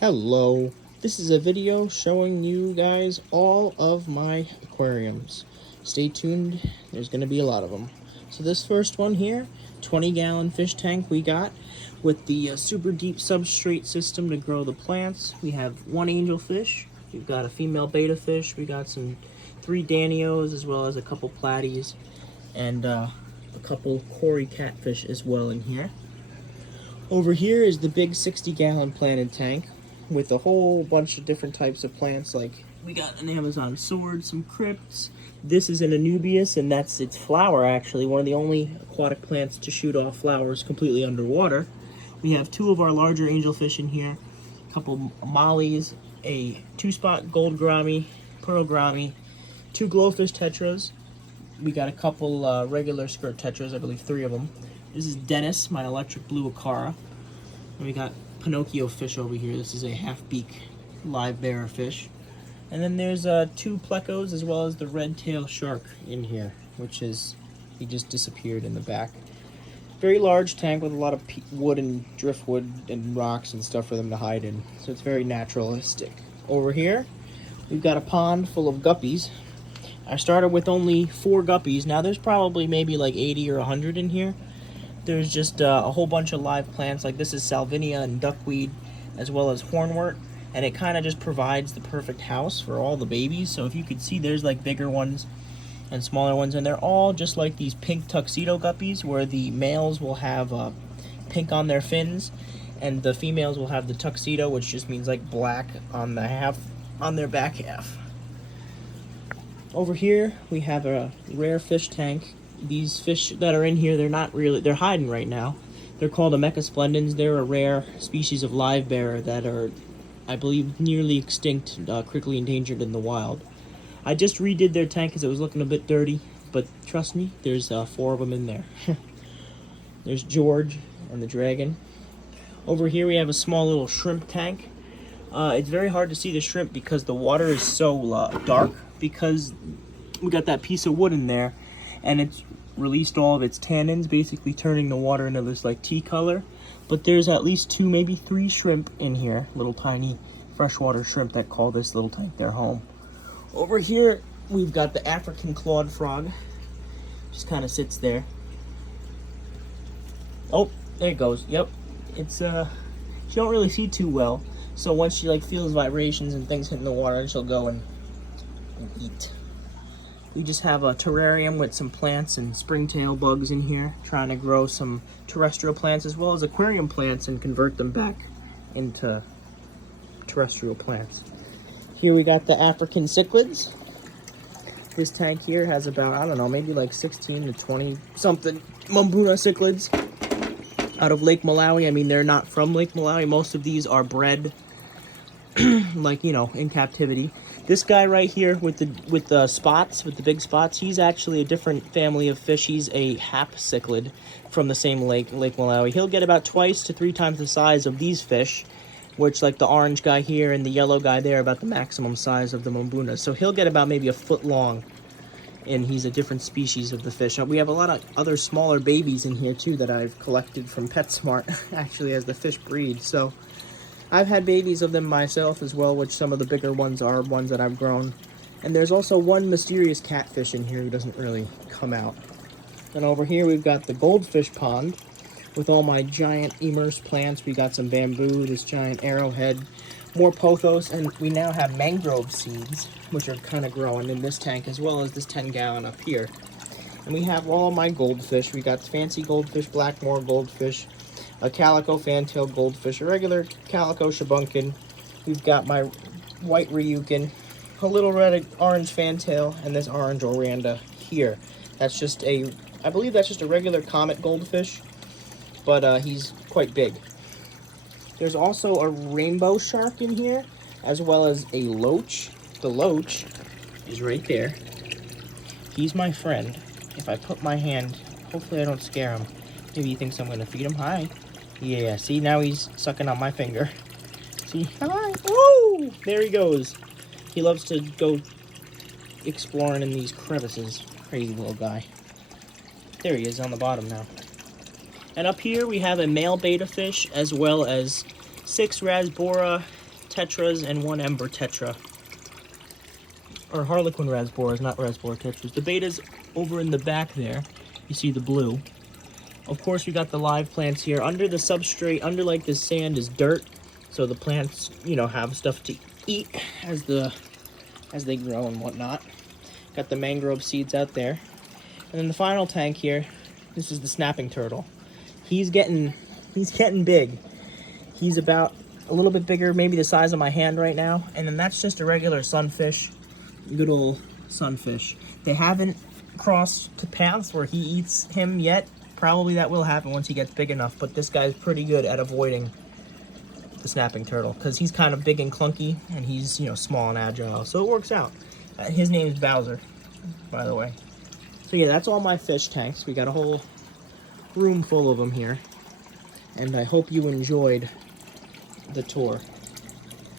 Hello, this is a video showing you guys all of my aquariums. Stay tuned, there's going to be a lot of them. So this first one here, 20-gallon fish tank we got with the super deep substrate system to grow the plants. We have one angelfish, we've got a female betta fish, we got some 3 danios as well as a couple platies, and a couple cory catfish as well in here. Over here is the big 60-gallon planted tank with a whole bunch of different types of plants. Like, we got an Amazon sword, some crypts. This is an Anubias, and that's its flower, actually. One of the only aquatic plants to shoot off flowers completely underwater. We have 2 of our larger angelfish in here, a couple mollies, a 2-spot gold gourami, pearl gourami, 2 glowfish tetras. We got a couple regular skirt tetras, I believe 3 of them. This is Dennis, my electric blue Acara. And we got Pinocchio fish over here. This is a half-beak live bearer fish. And then there's 2 plecos as well as the red-tailed shark in here, which is, he just disappeared in the back. Very large tank with a lot of wood and driftwood and rocks and stuff for them to hide in. So it's very naturalistic. Over here, we've got a pond full of guppies. I started with only 4 guppies. Now there's probably maybe like 80 or 100 in here. There's just a whole bunch of live plants, like this is salvinia and duckweed, as well as hornwort, and it kind of just provides the perfect house for all the babies. So if you could see, there's like bigger ones and smaller ones, and they're all just like these pink tuxedo guppies, where the males will have pink on their fins, and the females will have the tuxedo, which just means like black on their back half. Over here, we have a rare fish tank. These fish that are in here, they're hiding right now. They're called Amecasplendens. They're a rare species of live bearer that are, I believe, nearly extinct, critically endangered in the wild. I just redid their tank because it was looking a bit dirty, but trust me, there's 4 of them in there. There's George and the dragon. Over here we have a small little shrimp tank. It's very hard to see the shrimp because the water is so dark, because we got that piece of wood in there, and it's released all of its tannins, basically turning the water into this like tea color. But there's at least 2, maybe 3 shrimp in here, little tiny freshwater shrimp that call this little tank their home. Over here we've got the African clawed frog, just kind of sits there. Oh, there it goes. Yep, it's she don't really see too well, so once she like feels vibrations and things hitting the water, she'll go and eat. We just have a terrarium with some plants and springtail bugs in here, trying to grow some terrestrial plants as well as aquarium plants and convert them back into terrestrial plants. Here we got the African cichlids. This tank here has about, I don't know, maybe like 16 to 20 something Mumbuna cichlids out of Lake Malawi. I mean, they're not from Lake Malawi. Most of these are bred like, you know, in captivity. This guy right here with the spots, with the big spots, he's actually a different family of fish. He's a hap cichlid from the same lake, Lake Malawi. He'll get about 2 to 3 times the size of these fish, which, like the orange guy here and the yellow guy there, about the maximum size of the Mumbuna. So he'll get about maybe a foot long, and he's a different species of the fish. We have a lot of other smaller babies in here too that I've collected from PetSmart, actually, as the fish breed. So I've had babies of them myself as well, which some of the bigger ones are ones that I've grown. And there's also one mysterious catfish in here who doesn't really come out. And over here we've got the goldfish pond with all my giant immersed plants. We got some bamboo, this giant arrowhead, more pothos, and we now have mangrove seeds, which are kind of growing in this tank, as well as this 10-gallon up here. And we have all my goldfish. We got fancy goldfish, Blackmore goldfish, a calico fantail goldfish, a regular calico shabunkin. We've got my white ryukin, a little red orange fantail, and this orange oranda here. That's just I believe that's just a regular comet goldfish, but he's quite big. There's also a rainbow shark in here, as well as a loach. The loach is right there. He's my friend. If I put my hand, hopefully I don't scare him. Maybe he thinks I'm going to feed him. Hi. Yeah, see, now he's sucking on my finger. See? Hi. Woo! There he goes. He loves to go exploring in these crevices. Crazy little guy. There he is on the bottom now. And up here we have a male betta fish, as well as 6 rasbora tetras and 1 ember tetra. Or Harlequin Rasboras, not Rasbora tetras. The beta's over in the back there. You see the blue. Of course, we got the live plants here. Under the substrate, under like the sand is dirt. So the plants, you know, have stuff to eat as they grow and whatnot. Got the mangrove seeds out there. And then the final tank here, this is the snapping turtle. He's getting big. He's about a little bit bigger, maybe the size of my hand right now. And then that's just a regular sunfish, good old sunfish. They haven't crossed to paths where he eats him yet. Probably that will happen once he gets big enough, but this guy's pretty good at avoiding the snapping turtle because he's kind of big and clunky and he's, you know, small and agile. So it works out. His name is Bowser, by the way. So yeah, that's all my fish tanks. We got a whole room full of them here. And I hope you enjoyed the tour.